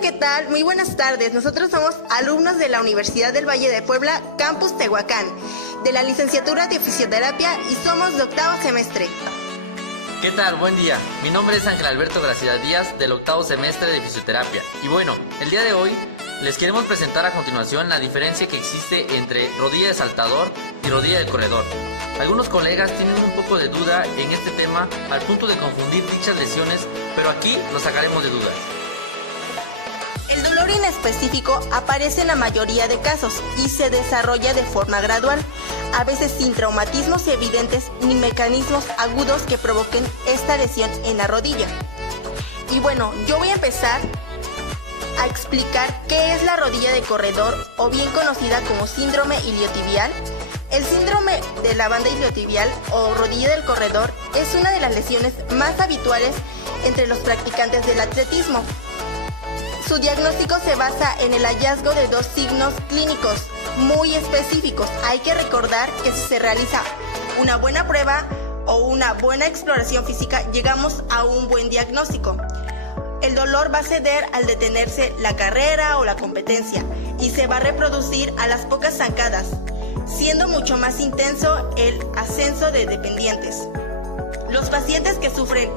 Hola, ¿qué tal? Muy buenas tardes. Nosotros somos alumnos de la Universidad del Valle de Puebla, Campus Tehuacán, de la licenciatura de Fisioterapia y somos de octavo semestre. ¿Qué tal? Buen día. Mi nombre es Ángel Alberto Gracia Díaz, del octavo semestre de Fisioterapia. Y bueno, el día de hoy les queremos presentar a continuación la diferencia que existe entre rodilla de saltador y rodilla de corredor. Algunos colegas tienen un poco de duda en este tema al punto de confundir dichas lesiones, pero aquí los sacaremos de dudas. El dolor inespecífico aparece en la mayoría de casos y se desarrolla de forma gradual, a veces sin traumatismos evidentes ni mecanismos agudos que provoquen esta lesión en la rodilla. Y bueno, yo voy a empezar a explicar qué es la rodilla de corredor, o bien conocida como síndrome iliotibial. El síndrome de la banda iliotibial o rodilla del corredor es una de las lesiones más habituales entre los practicantes del atletismo. Su diagnóstico se basa en el hallazgo de dos signos clínicos muy específicos. Hay que recordar que si se realiza una buena prueba o una buena exploración física, llegamos a un buen diagnóstico. El dolor va a ceder al detenerse la carrera o la competencia y se va a reproducir a las pocas zancadas, siendo mucho más intenso el ascenso de dependientes. Los pacientes que sufren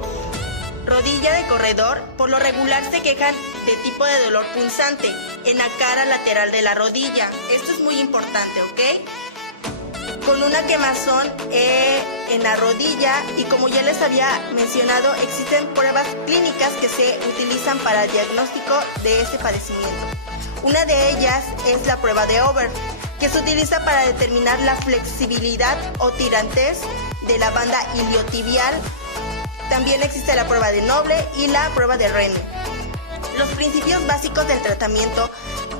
rodilla de corredor por lo regular se quejan de tipo de dolor punzante en la cara lateral de la rodilla. Esto es muy importante, ¿ok? Con una quemazón en la rodilla, y como ya les había mencionado, existen pruebas clínicas que se utilizan para el diagnóstico de este padecimiento. Una de ellas es la prueba de Over, que se utiliza para determinar la flexibilidad o tirantez de la banda iliotibial. También existe la prueba de Noble y la prueba de Rennes. Los principios básicos del tratamiento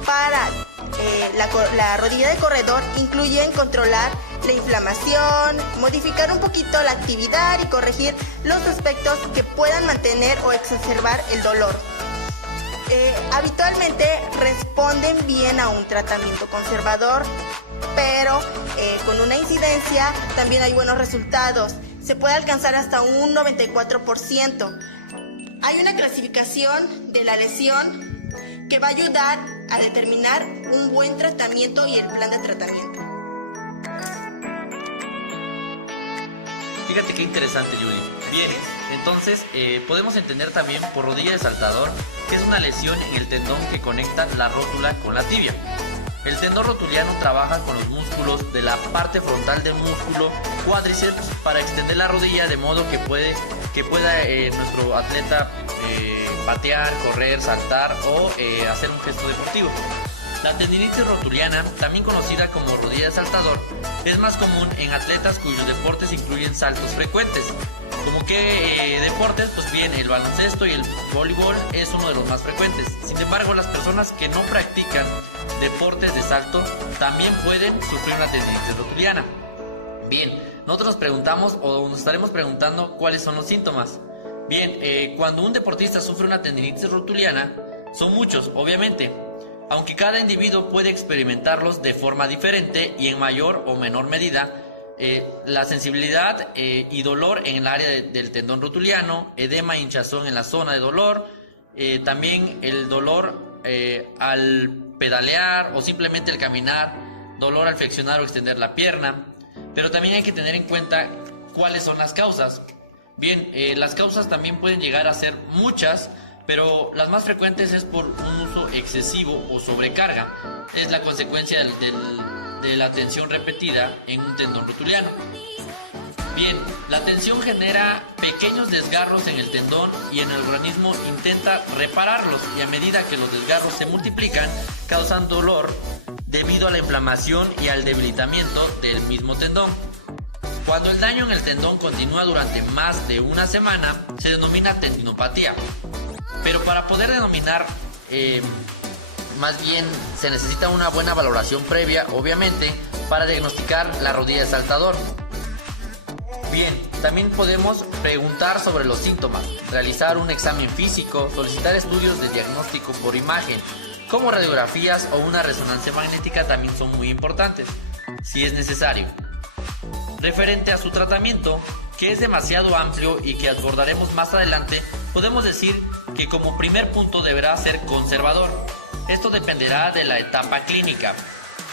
para la rodilla de corredor incluyen controlar la inflamación, modificar un poquito la actividad y corregir los aspectos que puedan mantener o exacerbar el dolor. Habitualmente responden bien a un tratamiento conservador, pero con una incidencia también hay buenos resultados. Se puede alcanzar hasta un 94%. Hay una clasificación de la lesión que va a ayudar a determinar un buen tratamiento y el plan de tratamiento. Fíjate qué interesante, Julie. Bien, entonces podemos entender también por rodilla de saltador que es una lesión en el tendón que conecta la rótula con la tibia. El tendón rotuliano trabaja con los músculos de la parte frontal del músculo cuádriceps para extender la rodilla de modo que pueda nuestro atleta patear, correr, saltar o hacer un gesto deportivo. La tendinitis rotuliana, también conocida como rodilla de saltador, es más común en atletas cuyos deportes incluyen saltos frecuentes. Como que deportes, pues bien, el baloncesto y el voleibol es uno de los más frecuentes. Sin embargo, las personas que no practican deportes de salto también pueden sufrir una tendinitis rotuliana. Bien, nosotros nos preguntamos o nos estaremos preguntando cuáles son los síntomas. Bien, cuando un deportista sufre una tendinitis rotuliana, son muchos, obviamente, aunque cada individuo puede experimentarlos de forma diferente y en mayor o menor medida. La sensibilidad y dolor en el área del tendón rotuliano, edema e hinchazón en la zona de dolor, también el dolor al pedalear o simplemente el caminar, dolor al flexionar o extender la pierna. Pero también hay que tener en cuenta cuáles son las causas. Bien, las causas también pueden llegar a ser muchas, pero las más frecuentes es por un uso excesivo o sobrecarga. Es la consecuencia de la tensión repetida en un tendón rotuliano. Bien, la tensión genera pequeños desgarros en el tendón y en el organismo intenta repararlos, y a medida que los desgarros se multiplican, causan dolor debido a la inflamación y al debilitamiento del mismo tendón. Cuando el daño en el tendón continúa durante más de una semana, se denomina tendinopatía. Pero para poder denominar, más bien se necesita una buena valoración previa, obviamente, para diagnosticar la rodilla de saltador. Bien, también podemos preguntar sobre los síntomas, realizar un examen físico, solicitar estudios de diagnóstico por imagen, como radiografías o una resonancia magnética también son muy importantes, si es necesario. Referente a su tratamiento, que es demasiado amplio y que abordaremos más adelante, Podemos decir que como primer punto deberá ser conservador. Esto dependerá de la etapa clínica.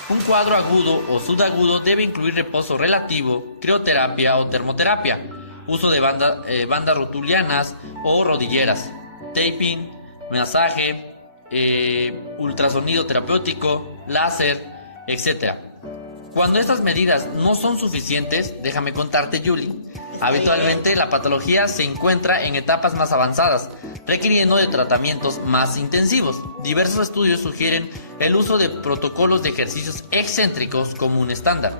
Un cuadro agudo o subagudo debe incluir reposo relativo, crioterapia o termoterapia, uso de bandas rotulianas o rodilleras, taping, masaje, ultrasonido terapéutico, láser, etc. Cuando estas medidas no son suficientes, déjame contarte, Julie, habitualmente la patología se encuentra en etapas más avanzadas, requiriendo de tratamientos más intensivos. Diversos estudios sugieren el uso de protocolos de ejercicios excéntricos como un estándar.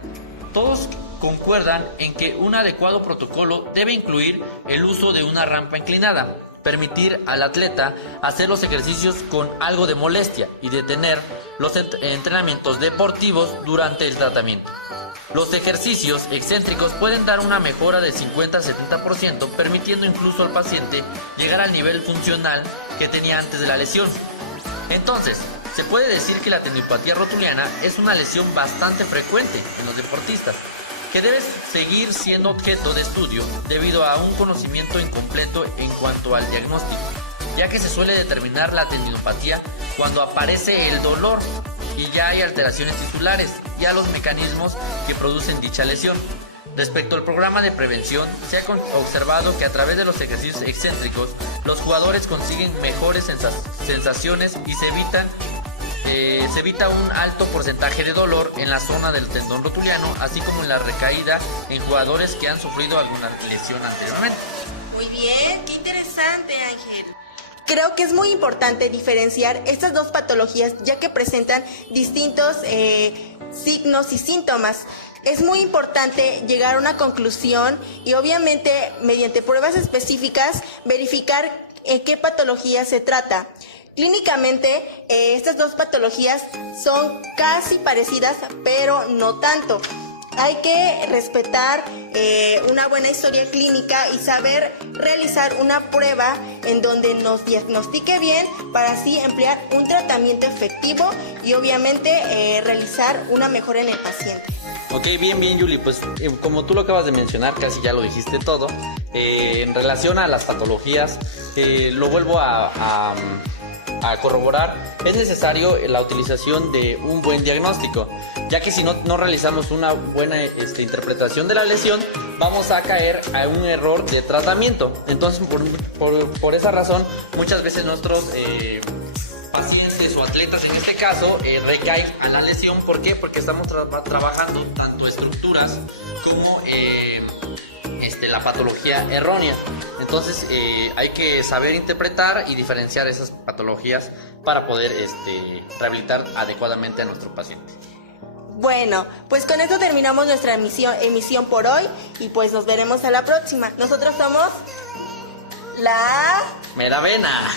Todos concuerdan en que un adecuado protocolo debe incluir el uso de una rampa inclinada, permitir al atleta hacer los ejercicios con algo de molestia y detener los entrenamientos deportivos durante el tratamiento. Los ejercicios excéntricos pueden dar una mejora de 50 al 70%, permitiendo incluso al paciente llegar al nivel funcional que tenía antes de la lesión. Entonces, se puede decir que la tendinopatía rotuliana es una lesión bastante frecuente en los deportistas, que debe seguir siendo objeto de estudio debido a un conocimiento incompleto en cuanto al diagnóstico, ya que se suele determinar la tendinopatía cuando aparece el dolor y ya hay alteraciones tisulares y a los mecanismos que producen dicha lesión. Respecto al programa de prevención, se ha observado que a través de los ejercicios excéntricos, los jugadores consiguen mejores sensaciones y se evita un alto porcentaje de dolor en la zona del tendón rotuliano, así como en la recaída en jugadores que han sufrido alguna lesión anteriormente. Muy bien, qué interesante, Ángel. Creo que es muy importante diferenciar estas dos patologías, ya que presentan distintos signos y síntomas. Es muy importante llegar a una conclusión y obviamente mediante pruebas específicas verificar en qué patología se trata. Clínicamente, estas dos patologías son casi parecidas, pero no tanto. Hay que respetar una buena historia clínica y saber realizar una prueba en donde nos diagnostique bien para así emplear un tratamiento efectivo y obviamente realizar una mejora en el paciente. Ok, bien, Julie, pues como tú lo acabas de mencionar, casi ya lo dijiste todo. En relación a las patologías, lo vuelvo a corroborar, es necesario la utilización de un buen diagnóstico, ya que si no realizamos una buena interpretación de la lesión, vamos a caer a un error de tratamiento. Entonces, por esa razón, muchas veces nuestros pacientes o atletas en este caso recaen a la lesión. ¿Por qué? Porque estamos trabajando tanto estructuras como la patología errónea. Entonces hay que saber interpretar y diferenciar esas patologías para poder rehabilitar adecuadamente a nuestro paciente. Bueno, pues con esto terminamos nuestra emisión por hoy y pues nos veremos a la próxima. Nosotros somos la Meravena.